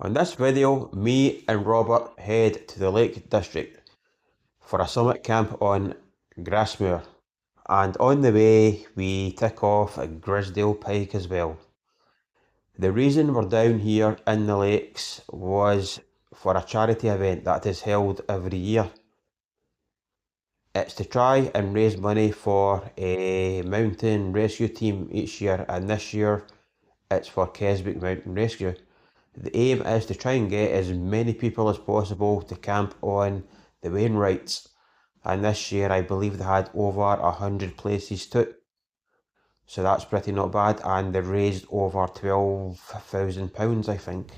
On this video, me and Robert head to the Lake District for a summit camp on Grasmoor, and on the way we tick off a Grisdale Pike as well. The reason we're down here in the lakes was for a charity event that is held every year. It's to try and raise money for a mountain rescue team each year, and this year it's for Keswick Mountain Rescue. The aim is to try and get as many people as possible to camp on the Wainwrights, and this year I believe they had over 100 places took, so that's pretty not bad, and they raised over £12,000 I think.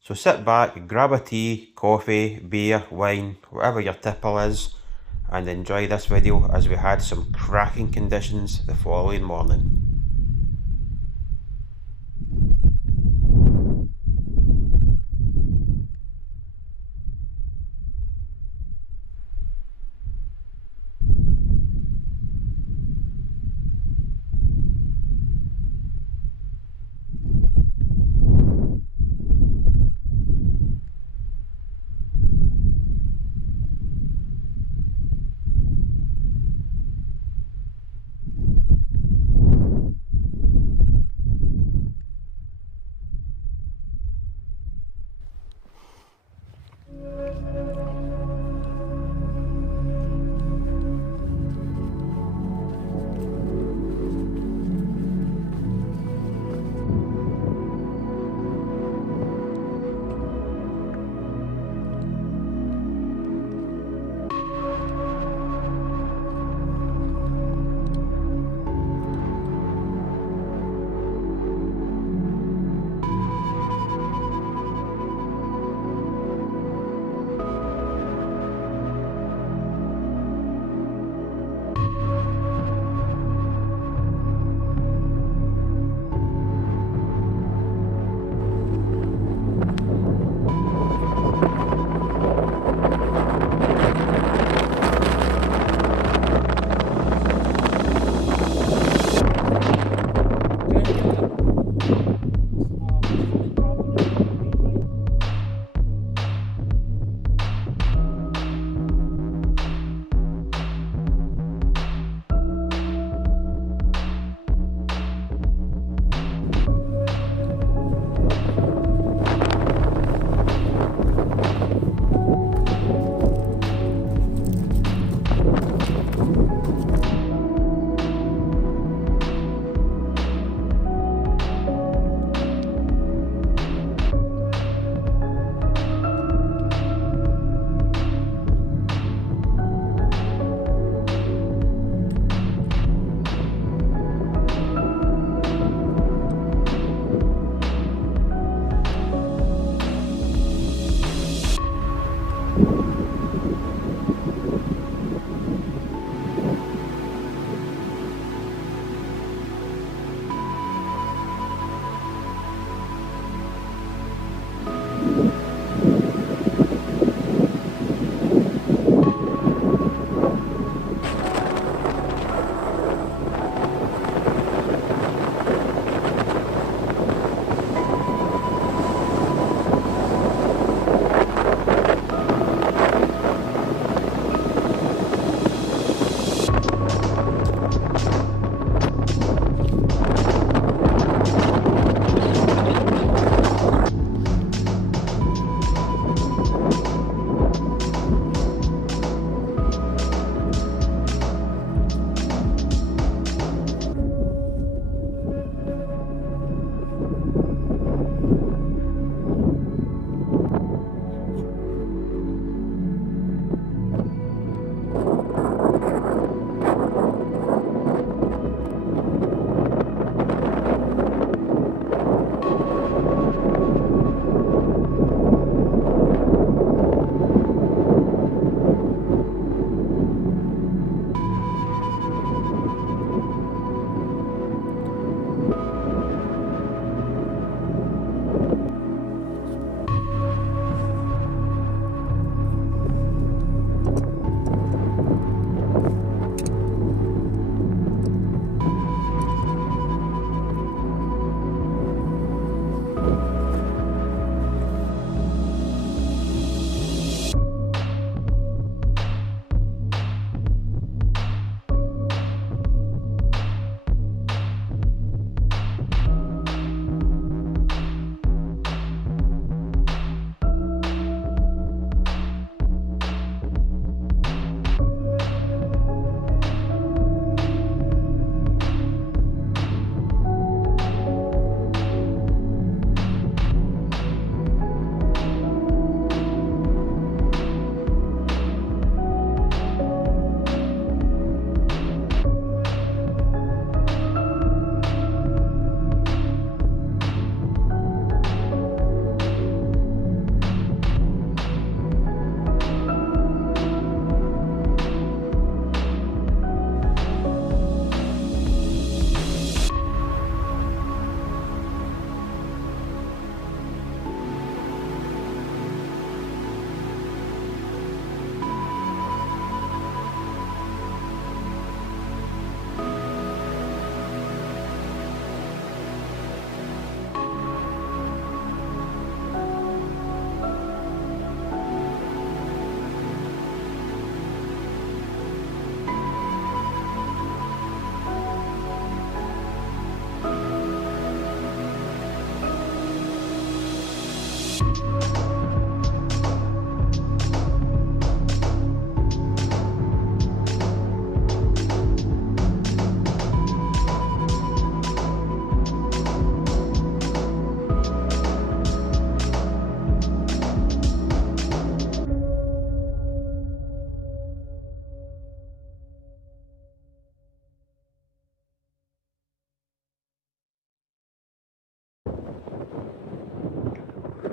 So sit back, grab a tea, coffee, beer, wine, whatever your tipple is, and enjoy this video as we had some cracking conditions the following morning.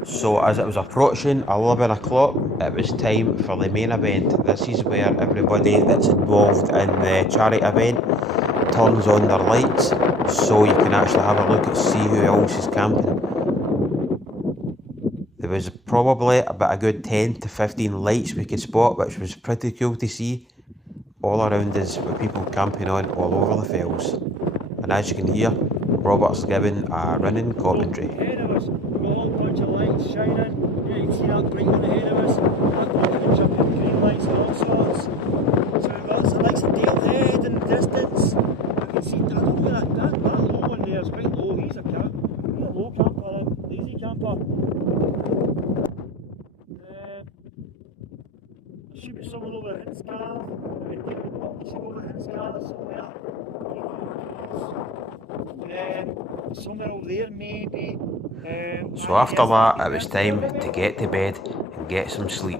So as it was approaching 11 o'clock, it was time for the main event. This is where everybody that's involved in the charity event turns on their lights so you can actually have a look and see who else is camping. There was probably about a good 10 to 15 lights we could spot, which was pretty cool to see. All around us with people camping on all over the fells. And as you can hear, Robert's giving a running commentary. Ahead of us, we've got a whole bunch of lights shining. Yeah, you can see that green one ahead of us. That bunch of green lights and all sorts. So we've got some lights of Dale Head in the distance. You can see, I don't know that low one there is quite low. He's a camp. He's a low camper, a lazy camper. There should be someone over at Hinscar. Over Hinscar somewhere. Somewhere over there maybe. So after that, it was time to get to bed and get some sleep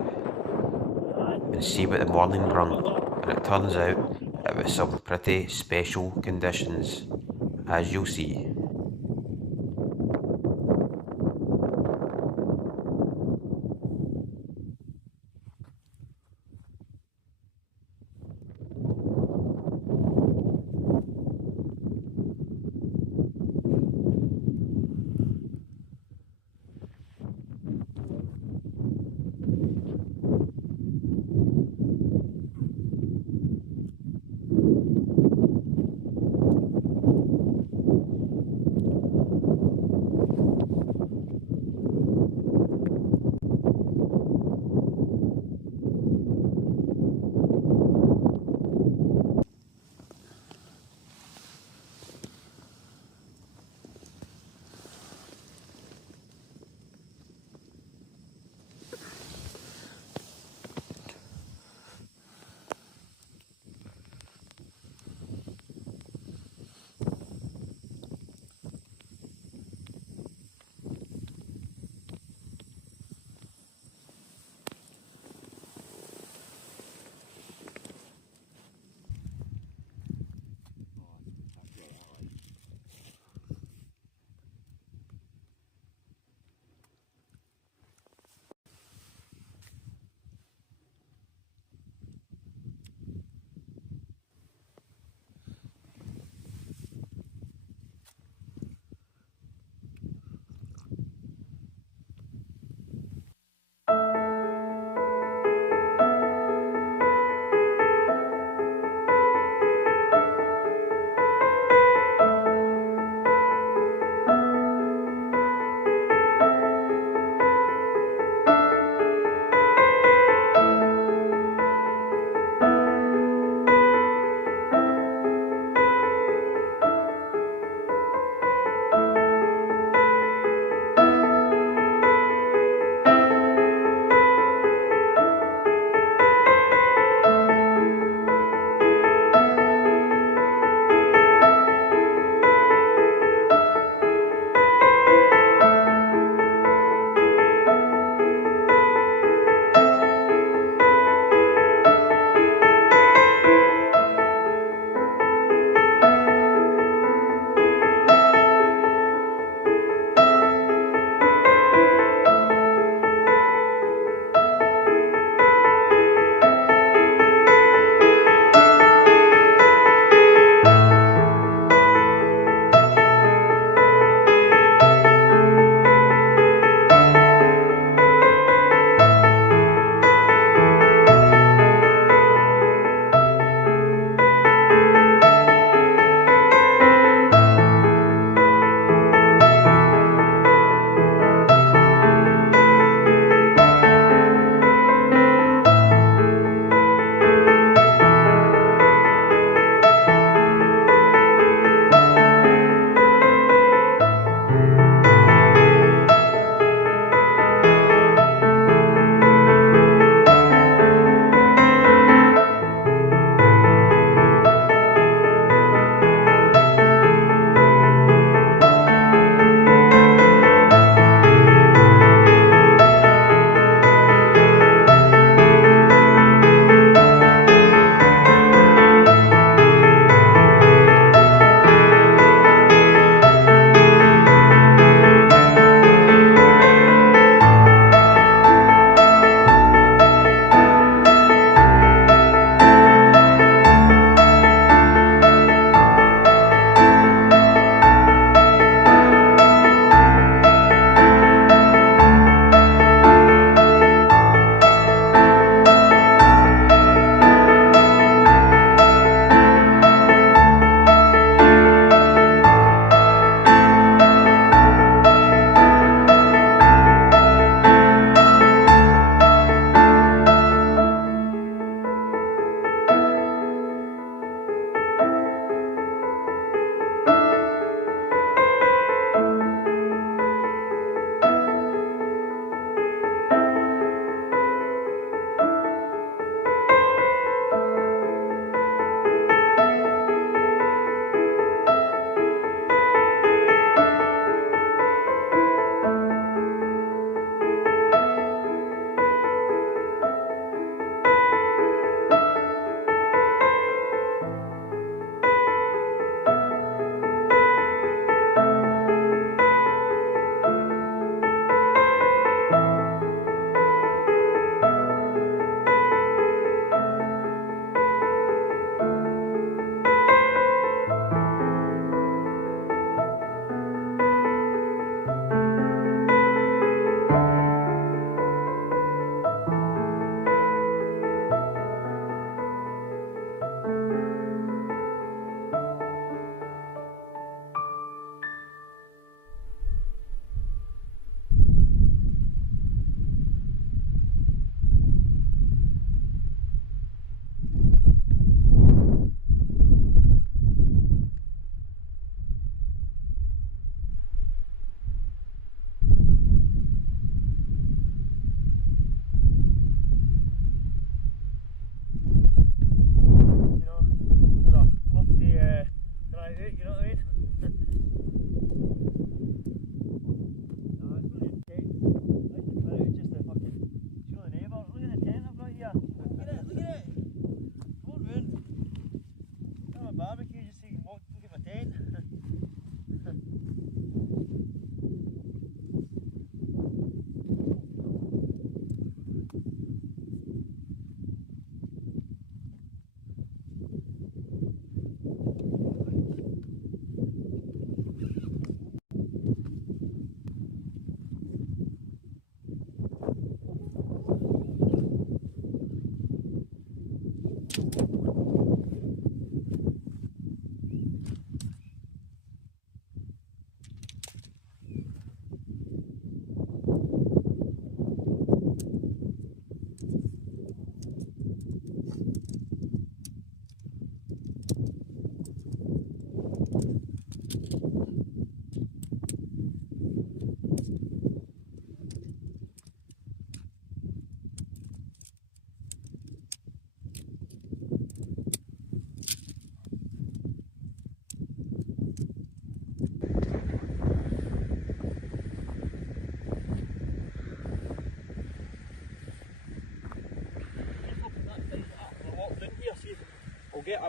and see what the morning brung. And it turns out it was some pretty special conditions, as you'll see.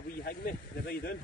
a wee higme the way down.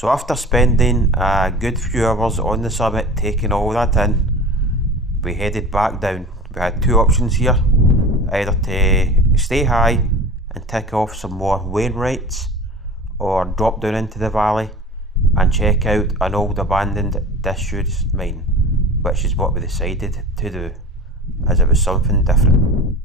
So after spending a good few hours on the summit taking all that in, we headed back down. We had two options here, either to stay high and tick off some more Wainwrights, or drop down into the valley and check out an old abandoned disused mine, which is what we decided to do, as it was something different.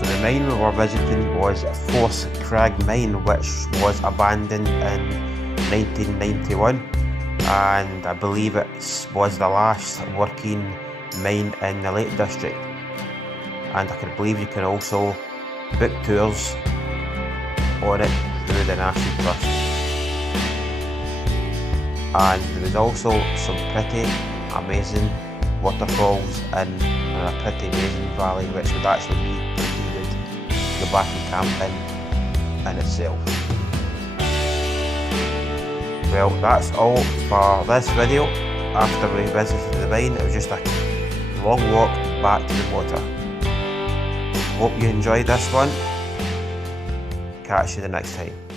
The mine we were visiting was Force Crag Mine, which was abandoned in 1991, and I believe it was the last working mine in the Lake District. And I can believe you can also book tours on it through the National Trust. And there was also some pretty amazing waterfalls in a pretty amazing valley, which would actually be go back and camp in itself. Well, that's all for this video. After we visited the mine, it was just a long walk back to the water. Hope you enjoyed this one. Catch you the next time.